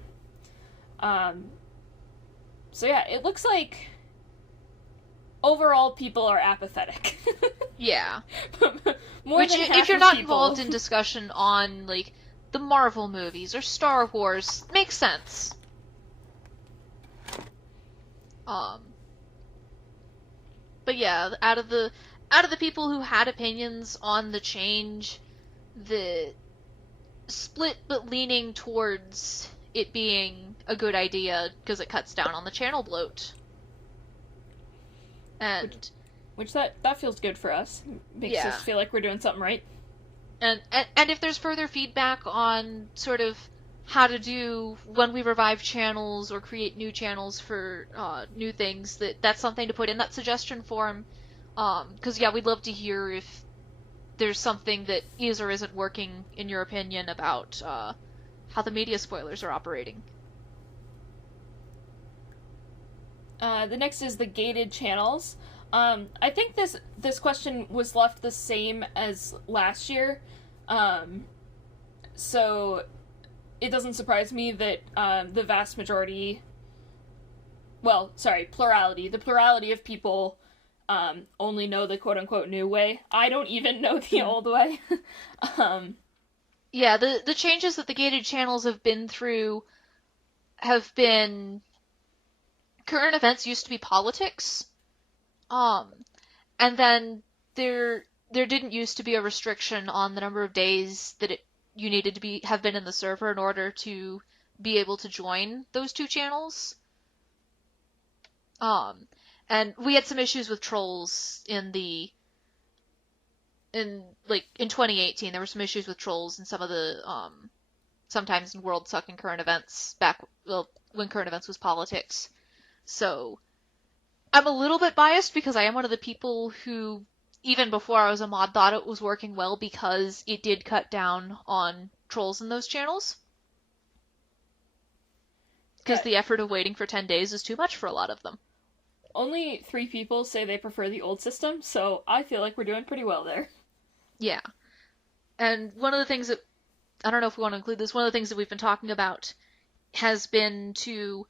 So yeah, it looks like overall people are apathetic. Yeah. More than half if you're of not people. involved in discussion on, like, the Marvel movies or Star Wars, makes sense. But yeah, out of the people who had opinions on the change, the split but leaning towards it being a good idea because it cuts down on the channel bloat. And which that feels good for us. Makes us feel like we're doing something right. And if there's further feedback on sort of how to do when we revive channels or create new channels for new things, that's something to put in that suggestion form. Because yeah, we'd love to hear if there's something that is or isn't working in your opinion about how the media spoilers are operating. The next is the gated channels. I think this question was left the same as last year, so it doesn't surprise me that the vast majority, the plurality of people only know the quote-unquote new way. I don't even know the old way. Yeah, the changes that the gated channels have been through have been... Current events used to be politics. And then there didn't used to be a restriction on the number of days that you needed to have been in the server in order to be able to join those two channels. And we had some issues with trolls in 2018. There were some issues with trolls in some of the sometimes in World Suck and Current Events when Current Events was politics. So I'm a little bit biased because I am one of the people who, even before I was a mod, thought it was working well because it did cut down on trolls in those channels. Because the effort of waiting for 10 days is too much for a lot of them. Only 3 people say they prefer the old system, so I feel like we're doing pretty well there. Yeah. And one of the things that, I don't know if we want to include this, one of the things that we've been talking about has been to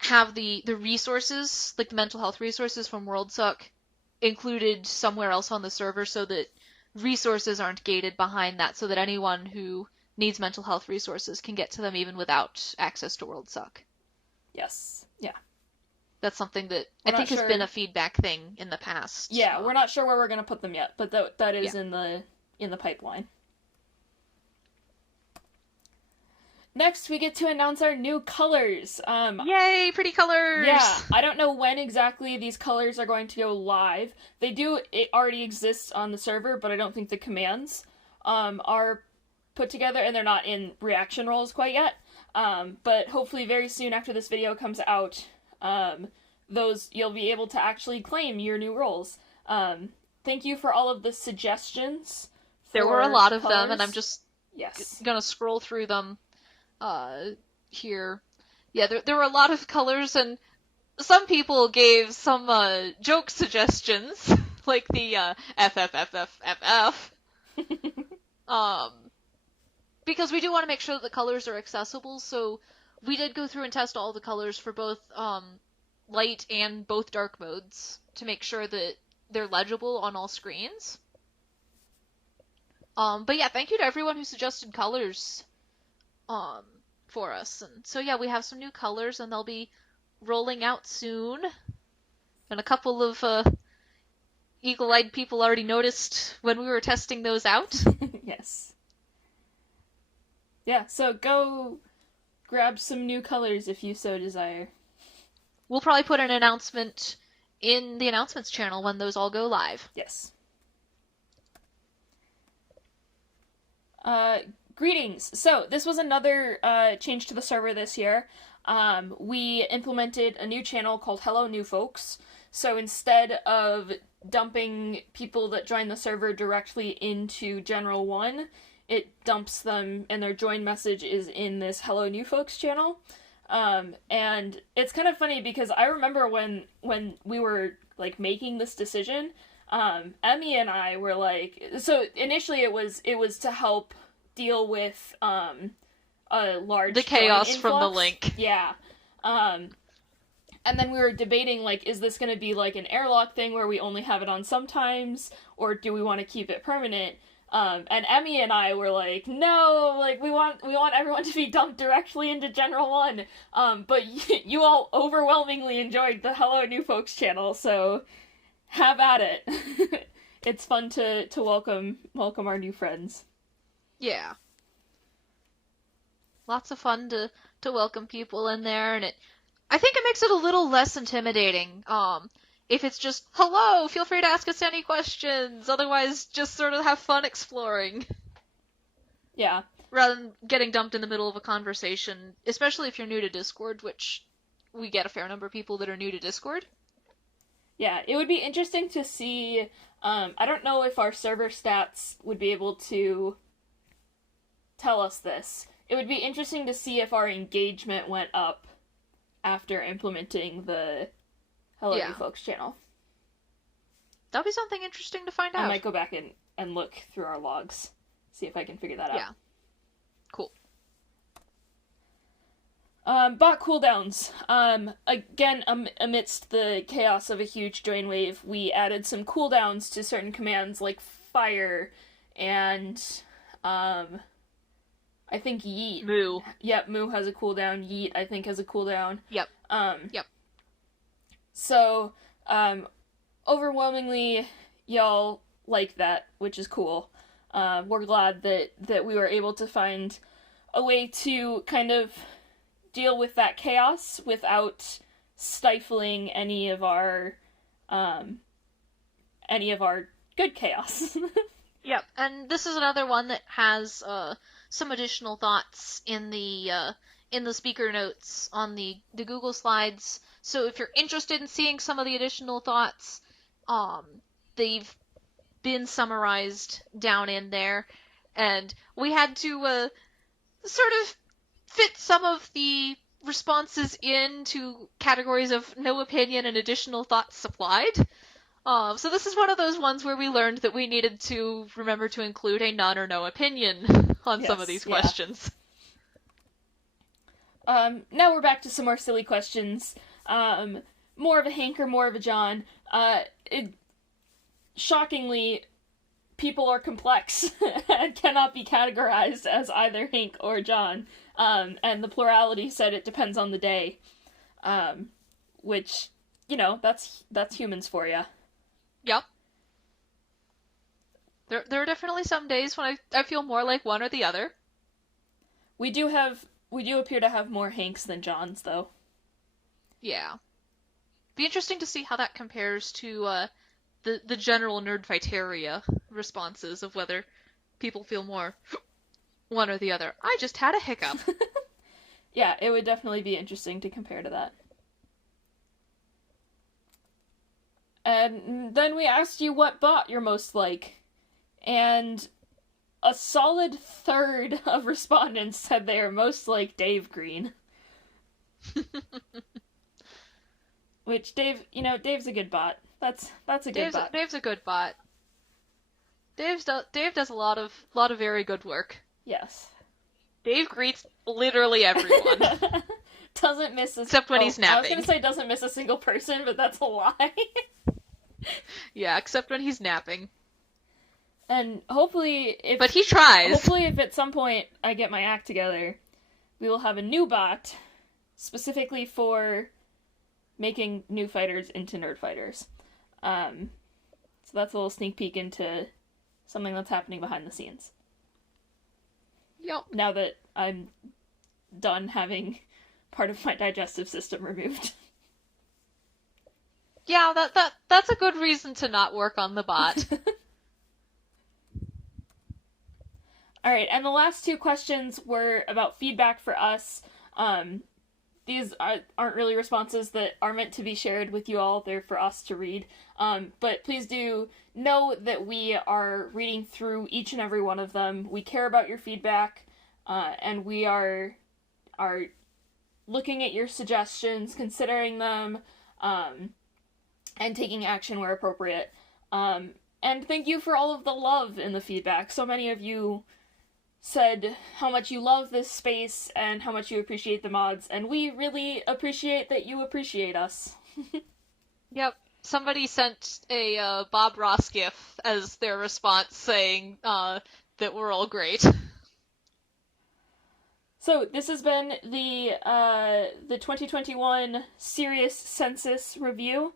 have the resources, like the mental health resources from WorldSuck, included somewhere else on the server so that resources aren't gated behind that, so that anyone who needs mental health resources can get to them even without access to WorldSuck. Yes. Yeah. That's something that I think has been a feedback thing in the past. Yeah, we're not sure where we're going to put them yet, but that is in the pipeline. Next, we get to announce our new colors. Yay, pretty colors! Yeah, I don't know when exactly these colors are going to go live. It already exists on the server, but I don't think the commands are put together, and they're not in reaction roles quite yet. But hopefully very soon after this video comes out, you'll be able to actually claim your new roles. Thank you for all of the suggestions. There were a lot of them, and I'm just gonna scroll through them here. Yeah, there were a lot of colors, and some people gave some joke suggestions, like the FFFFFF. Because we do want to make sure that the colors are accessible, so we did go through and test all the colors for both light and both dark modes to make sure that they're legible on all screens. But yeah, thank you to everyone who suggested colors for us. And so yeah, we have some new colors, and they'll be rolling out soon. And a couple of eagle-eyed people already noticed when we were testing those out. Yes. Yeah, so go grab some new colors if you so desire. We'll probably put an announcement in the announcements channel when those all go live. Yes. Greetings. So, this was another change to the server this year. We implemented a new channel called Hello New Folks. So instead of dumping people that join the server directly into General 1, it dumps them, and their join message is in this Hello New Folks channel. And it's kind of funny because I remember when we were like making this decision, Emmy and I were like, so initially it was to help deal with a large The chaos join from the influx. link. Yeah. And then we were debating, like, is this going to be like an airlock thing where we only have it on sometimes, or do we want to keep it permanent? And Emmy and I were like, no, like, we want everyone to be dumped directly into General 1. But you all overwhelmingly enjoyed the Hello New Folks channel, so have at it. It's fun to welcome our new friends. Yeah. Lots of fun to welcome people in there, and I think it makes it a little less intimidating. If it's just, hello, feel free to ask us any questions, otherwise just sort of have fun exploring. Yeah. Rather than getting dumped in the middle of a conversation, especially if you're new to Discord, which we get a fair number of people that are new to Discord. Yeah, it would be interesting to see, I don't know if our server stats would be able to tell us this. It would be interesting to see if our engagement went up after implementing the Hello New Folks channel. That'll be something interesting to find out. I might go back and look through our logs, see if I can figure that out. Yeah. Cool. Bot cooldowns. Again, amidst the chaos of a huge join wave, we added some cooldowns to certain commands like fire and, I think yeet. Moo. Yep, moo has a cooldown. Yeet, I think, has a cooldown. Yep. Yep. So, overwhelmingly, y'all like that, which is cool. We're glad that we were able to find a way to kind of deal with that chaos without stifling any of our good chaos. Yep, and this is another one that has some additional thoughts in the speaker notes on the Google Slides. So if you're interested in seeing some of the additional thoughts, they've been summarized down in there, and we had to sort of fit some of the responses into categories of no opinion and additional thoughts supplied. So this is one of those ones where we learned that we needed to remember to include a none or no opinion on some of these questions. Now we're back to some more silly questions. More of a Hank or more of a John. Shockingly, people are complex and cannot be categorized as either Hank or John. And the plurality said it depends on the day. Which, that's humans for you. Yep. There are definitely some days when I feel more like one or the other. We do appear to have more Hanks than Johns, though. Yeah. Be interesting to see how that compares to the general Nerdfighteria responses of whether people feel more one or the other. I just had a hiccup. Yeah, it would definitely be interesting to compare to that. And then we asked you what bot you're most like. And a solid third of respondents said they are most like Dave Green. Which Dave's a good bot. That's a good bot. Dave's a good bot. Dave does a lot of very good work. Yes. Dave greets literally everyone. Doesn't miss except when he's napping. I was gonna say doesn't miss a single person, but that's a lie. Yeah, except when he's napping. And hopefully But he tries. Hopefully if at some point I get my act together, we will have a new bot specifically for making new fighters into nerd fighters. So that's a little sneak peek into something that's happening behind the scenes. Yep. Now that I'm done having part of my digestive system removed. Yeah, that's a good reason to not work on the bot. Alright, and the last two questions were about feedback for us. These aren't really responses that are meant to be shared with you all. They're for us to read. But please do know that we are reading through each and every one of them. We care about your feedback, and we are looking at your suggestions, considering them, and taking action where appropriate. And thank you for all of the love in the feedback. So many of you said how much you love this space and how much you appreciate the mods, and we really appreciate that you appreciate us. Yep. Somebody sent a Bob Ross gif as their response saying that we're all great. So this has been the 2021 Serious Census review.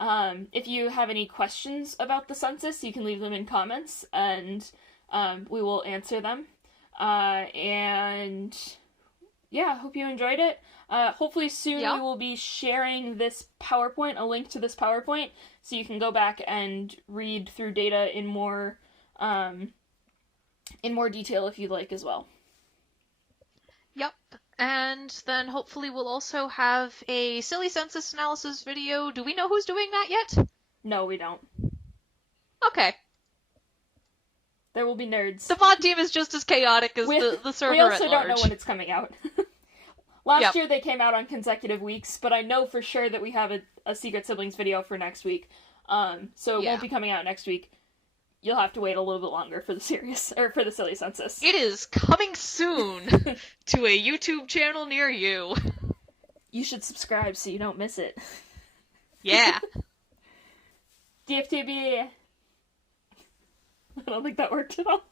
If you have any questions about the census, you can leave them in comments, and we will answer them. And yeah, hope you enjoyed it. Hopefully soon we will be sharing this PowerPoint, a link to this PowerPoint, so you can go back and read through data in more detail if you'd like as well. Yep. And then hopefully we'll also have a silly census analysis video. Do we know who's doing that yet? No, we don't. Okay. There will be nerds. The mod team is just as chaotic as the server We also at don't large. know when it's coming out. Last year they came out on consecutive weeks, but I know for sure that we have a Secret Siblings video for next week. So it won't be coming out next week. You'll have to wait a little bit longer for the silly census. It is coming soon to a YouTube channel near you. You should subscribe so you don't miss it. Yeah. DFTB. I don't think that worked at all.